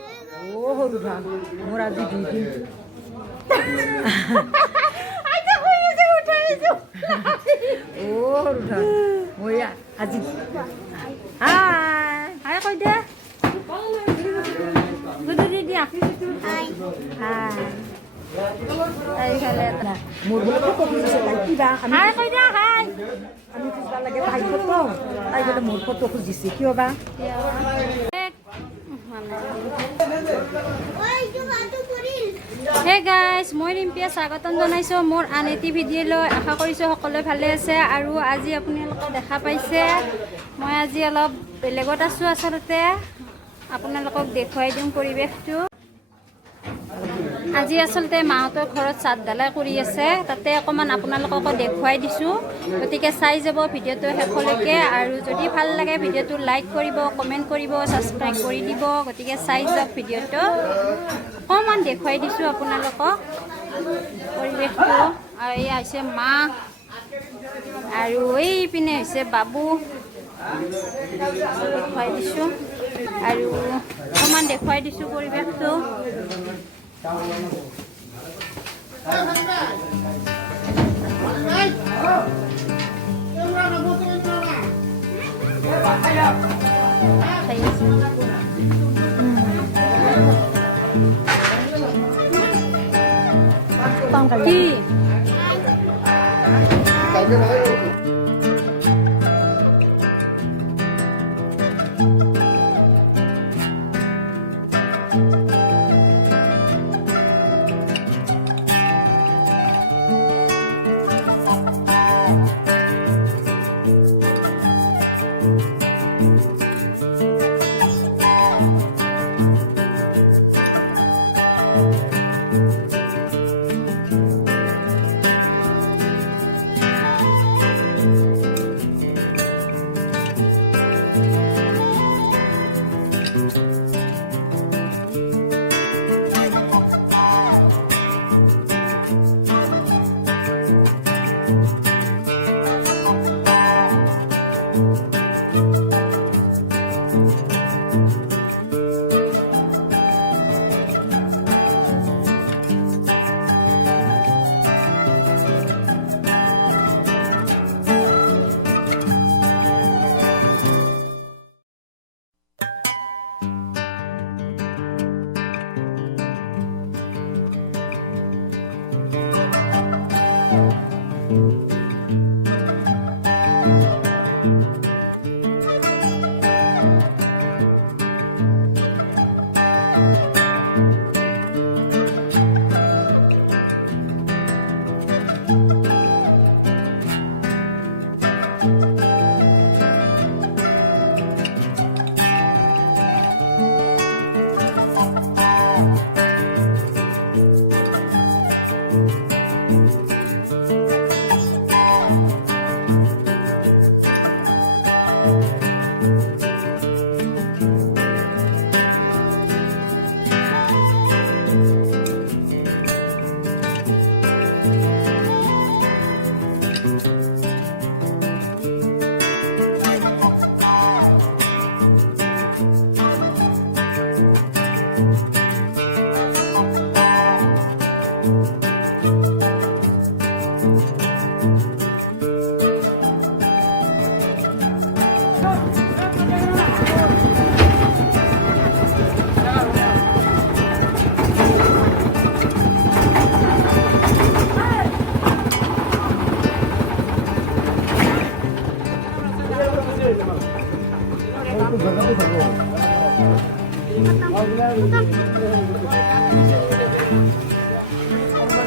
Oh, Ruda, more as you do. Oh, Ruda, oh yeah, as it. Hi, hi, kau dah. Betul dia. Hi, hi. Hai, kalian. Murmur apa kau bisa lagi dah? Hai, kau dah, hai. Kami bisa lagi hai foto. Hai, kita murmur foto kau bisa kau bang? Hey guys মই ৰিম্পিয়া স্বাগতম জনাইছোঁ মোৰ আন এটি ভিডিঅ'লৈ আশা কৰিছোঁ সকলোৱে ভালে আছে আৰু আজি আপোনালোকে দেখা পাইছে মই আজি অলপ বেলেগত আছোঁ আচলতে আপোনালোকক দেখুৱাই দিম পৰিৱেশটো আজি আচলতে মাহঁতৰ ঘৰত ছাদ ঢালাই কৰি আছে তাতে অকণমান আপোনালোককো দেখুৱাই দিছোঁ গতিকে চাই যাব ভিডিঅ'টো শেষলৈকে আৰু যদি ভাল লাগে ভিডিঅ'টো লাইক কৰিব কমেণ্ট কৰিব ছাবস্ক্ৰাইব কৰি দিব গতিকে চাই যাওক ভিডিঅ'টো অকণমান দেখুৱাই দিছোঁ আপোনালোকক পৰিৱেশটো আৰু এই হৈছে মা আৰু এইপিনে হৈছে বাবু দেখুৱাই দিছোঁ আৰু অকণমান দেখুৱাই দিছোঁ পৰিৱেশটো কি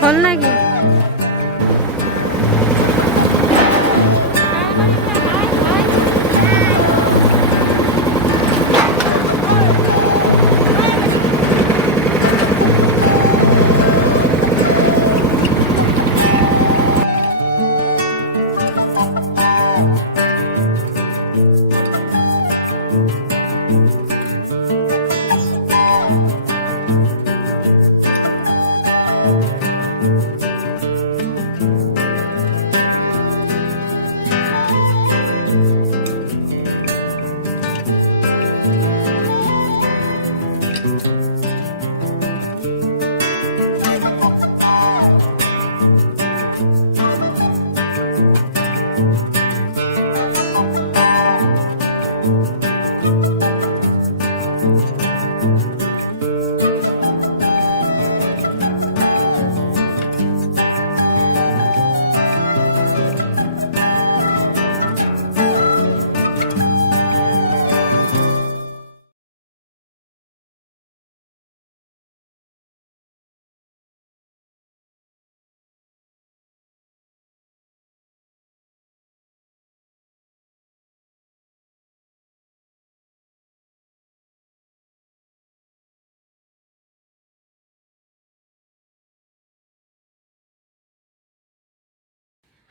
হল নাকি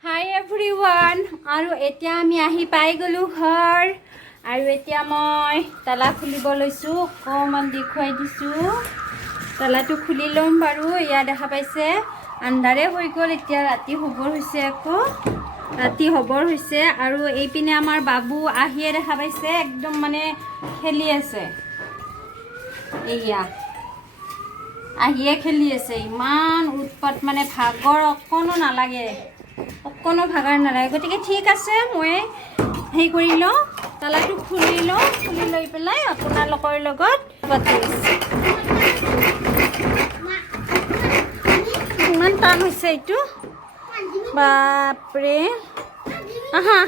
হাই এভৰিৱান আৰু এতিয়া আমি আহি পাই গ'লোঁ ঘৰ আৰু এতিয়া মই তালা খুলিব লৈছোঁ অকণমান দেখুৱাই দিছোঁ তালাটো খুলি ল'ম বাৰু এয়া দেখা পাইছে আন্ধাৰে হৈ গ'ল এতিয়া ৰাতি হ'বৰ হৈছে আকৌ ৰাতি হ'বৰ হৈছে আৰু এইপিনে আমাৰ বাবু আহিয়ে দেখা পাইছে একদম মানে খেলি আছে এয়া আহিয়ে খেলি আছে ইমান উৎপাত মানে ভাগৰ অকণো নালাগে অকণো ভাগৰ নালাগে গতিকে ঠিক আছে মই হেৰি কৰি লওঁ তালাটো খুলি লওঁ খুলি লৈ পেলাই আপোনালোকৰ লগত পাতি আছোঁ ইমান টান হৈছে এইটো বাপৰে আহা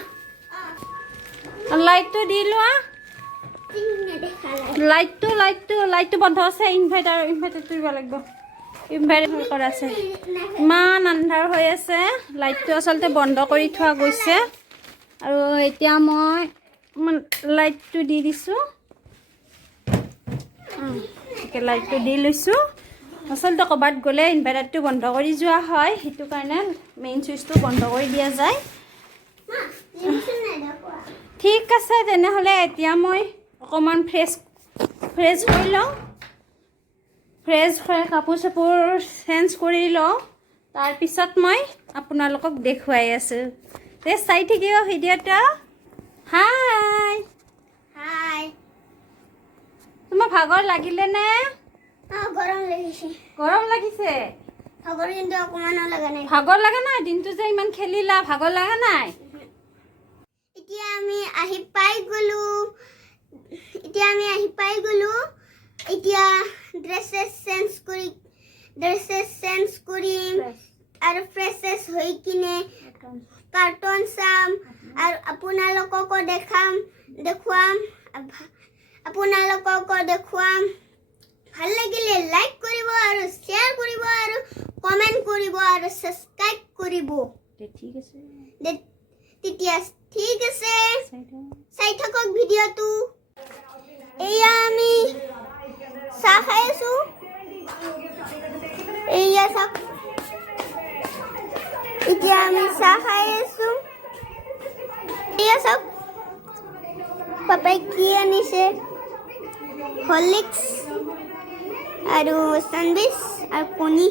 লাইটটো দি লোৱা লাইটটো বন্ধ আছে ইনভাৰ্টাৰটো দিব লাগিব ইনভাৰ্টাৰ কৰা আছে ইমান আন্ধাৰ হৈ আছে লাইটটো আচলতে বন্ধ কৰি থোৱা গৈছে আৰু এতিয়া মই লাইটটো দি দিছোঁ লাইটটো দি লৈছোঁ আচলতে ক'ৰবাত গ'লে ইনভাৰ্টাৰটো বন্ধ কৰি যোৱা হয় সেইটো কাৰণে মেইন চুইচটো বন্ধ কৰি দিয়া যায় ঠিক আছে তেনেহ'লে এতিয়া মই অকণমান ফ্ৰেছ হৈ লওঁ ফ্ৰেছ হৈ কাপোৰ চাপোৰ চেঞ্জ কৰি লওঁ তাৰপিছত মই আপোনালোকক দেখুৱাই আছোঁ তে চাই থাকিব ভিডিঅ'টো হাই তোমাৰ ভাগৰ লাগিলে নে গৰম লাগিছে ভাগৰ লগা নাই দিনটো যে ইমান খেলিলা ভাগৰ লগা নাই এতিয়া আমি আহি পাই গ'লো এতিয়া ড্ৰেছেছ চেঞ্জ কৰিম আৰু ফ্ৰেছেছ হৈ কিনে কাৰ্টুন চাম আৰু আপোনালোককো দেখুৱাম ভাল লাগিলে লাইক কৰিব আৰু শ্বেয়াৰ কৰিব আৰু কমেণ্ট কৰিব আৰু ছাবস্ক্ৰাইব কৰিব ঠিক আছে তেতিয়া ঠিক আছে চাই থাকক ভিডিঅ'টো এয়া আমি চাহ খাই আছোঁ এয়া চাহ এতিয়া আমি চাহ খাই আছোঁ এয়া চাওক পাপাই কি আনিছে হৰলিক্স আৰু চেণ্ডউইচ আৰু কণী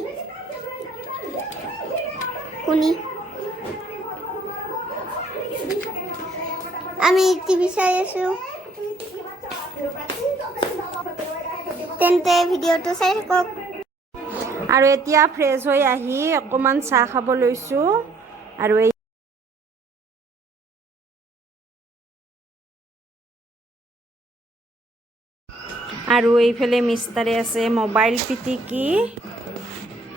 আমি টিভি চাই আছোঁ তেন্তে ভিডিঅ'টো চাই থাকক আৰু এতিয়া ফ্ৰেছ হৈ আহি অকণমান চাহ খাব লৈছোঁ আৰু এই আৰু এইফালে মিষ্টাৰে আছে মোবাইল পিটিকি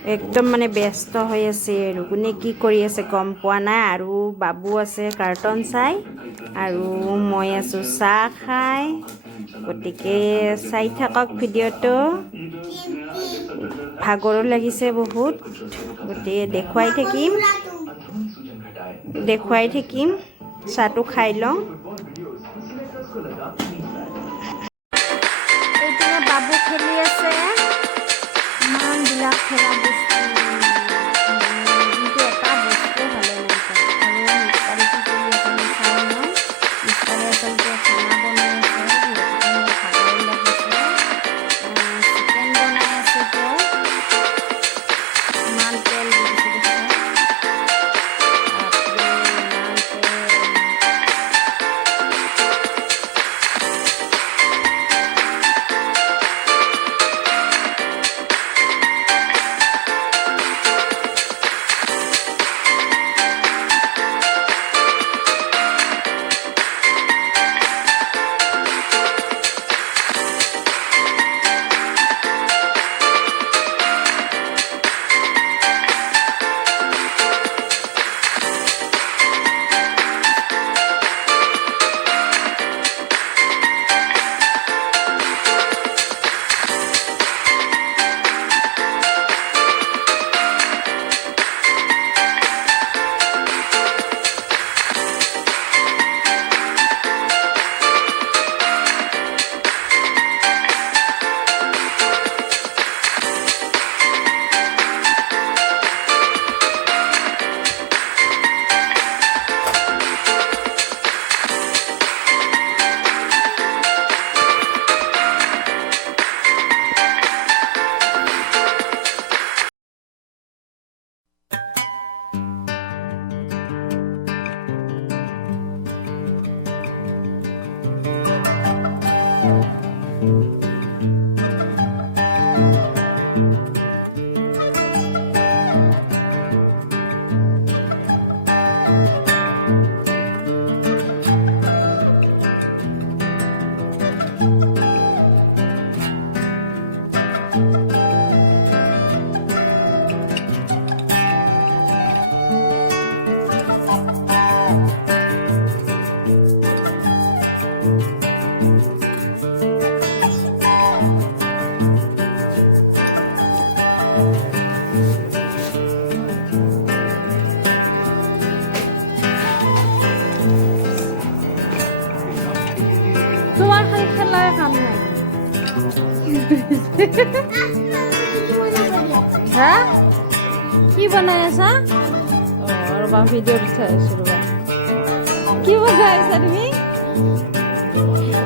একদম মানে ব্যস্ত হৈ আছে আৰু কোনে কি কৰি আছে গম পোৱা নাই আৰু বাবু আছে কাৰ্টুন চাই আৰু মই আছোঁ চাহ খাই গতিকে চাই থাকক ভিডিঅ'টো ভাগৰো লাগিছে বহুত গতিকে দেখুৱাই থাকিম চাহটো খাই লওঁ এইপিনে বাবু খেলি আছে ইমানবিলাক খেলা বস্তু কিন্তু এটা বস্তু ভালে নাই আৰু মিষ্টাৰীটো কৰি আছে মই চাই লওঁ মিষ্টাৰী আচলতে খানা বনাই আছে ভাগৰ লাগিছে চিকেন বনাই আছে তেওঁ ইমান তেল দি দিছে হা কি বনাই আছা ৰবা ভিডিঅ' উঠাই আছো ৰবা কি বনাই আছা তুমি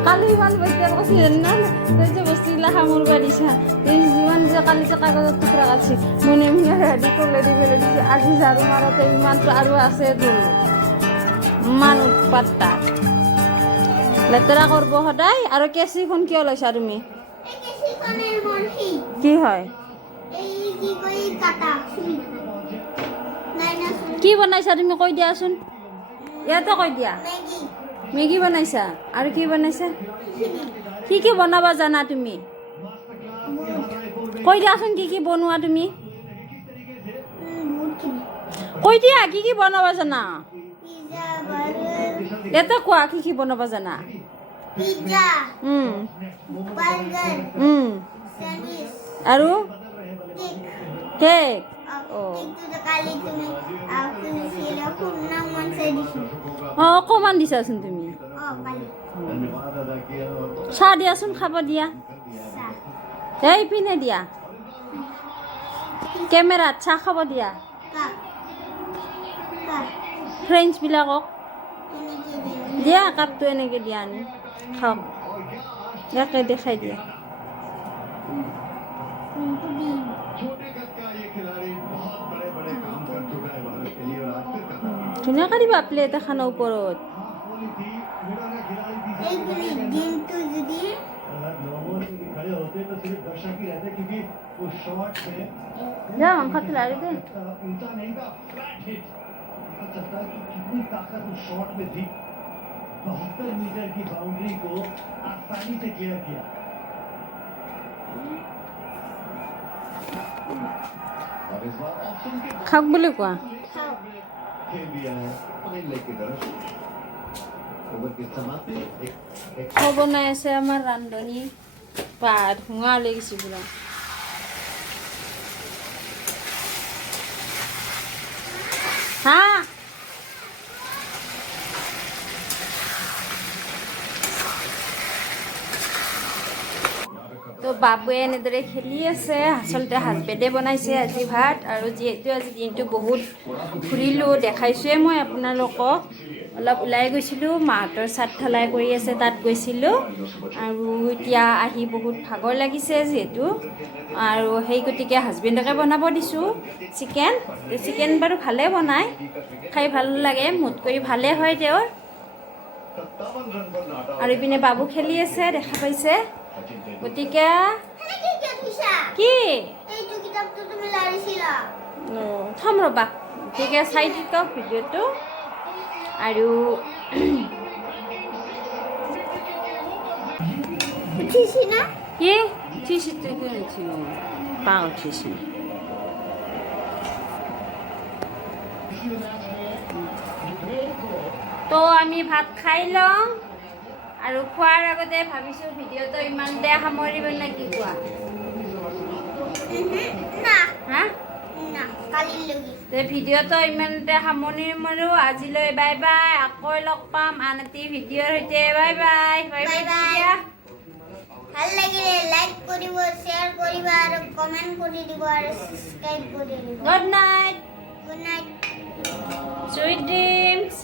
কালি ইমান বস্তু কৈছি জানা তই যে বস্তুবিলাক সামৰিব দিছা এই যিমান যে কালি যে কাগজত টুকুৰা কাটছি মনে মনে ৰেডি কৰি দিবলৈ দিছে আজি ঝাৰু মাৰোতে ইমানটো আৰু আছে তোৰ ইমান উৎপাত্তা লেতেৰা কৰিব সদায় আৰু কেঁচিখন কিয় লৈছা তুমি কি হয় কি বনাইছা তুমি কৈ দিয়াচোন ইয়াতে কৈ দিয়া মেগী বনাইছা আৰু কি বনাইছা কি বনাব জানা তুমি কৈ দিয়াচোন কি বনোৱা তুমি কৈ দিয়া কি বনাব জানা ইয়াতে কোৱা কি বনাব জানা পিজ্জা বাৰ্গাৰ স্যান্ডউইচ আৰু কেক অকণমান দিছাচোন তুমি চাহ দিয়াচোন খাব দিয়া এই পিনে দিয়া কেমেৰাত চাহ খাব দিয়া ফ্ৰেণ্ডছবিলাকক দিয়া কাপটো এনেকৈ দিয়া আনি খাওক ইয়াকে দেখাই দিয়া ধুনীয়াকৈ দিবা প্লেট এখনৰ ওপৰত যা মাংসটো লাৰি দে খাওক বুলি কোৱা বনাই আছে আমাৰ ৰান্ধনী পাত হুঙা লৈ গৈছে পুৰা হা তো বাবুৱে এনেদৰে খেলি আছে আচলতে হাজবেণ্ডে বনাইছে আজি ভাত আৰু যিহেতু আজি দিনটো বহুত ফুৰিলোঁ দেখাইছোঁৱে মই আপোনালোকক অলপ ওলাই গৈছিলোঁ মাহঁতৰ চাত ঢালাই কৰি আছে তাত গৈছিলোঁ আৰু এতিয়া আহি বহুত ভাগৰ লাগিছে যিহেতু আৰু সেই গতিকে হাজবেণ্ডকে বনাব দিছোঁ চিকেন বাৰু ভালে বনায় খাই ভাল লাগে মোত কৰি ভালে হয় তেওঁৰ আৰু ইপিনে বাবু খেলি আছে দেখা পাইছে গতিকে কি থম ৰ'বা গতিকে চাই দিওঁ ভিডিঅ'টো আৰু কি উঠিছি পা উঠিছি তো আমি ভাত খাই লওঁ আৰু খোৱাৰ আগতে ভাবিছোঁ ভিডিঅ'টো ইমানতে সামৰিব নে কি কোৱা হা ভিডিঅ'টো ইমানতে সামৰণি মাৰোঁ আজিলৈ বাই বাই আকৌ লগ পাম আন এটি ভিডিঅ'ৰ সৈতে বাই বাই বাই বাই ভাল লাগিলে লাইক কৰিব শ্বেয়াৰ কৰিবা আৰু কমেণ্ট কৰি দিব আৰু সাবস্ক্ৰাইব কৰি দিব good night good night sweet dreams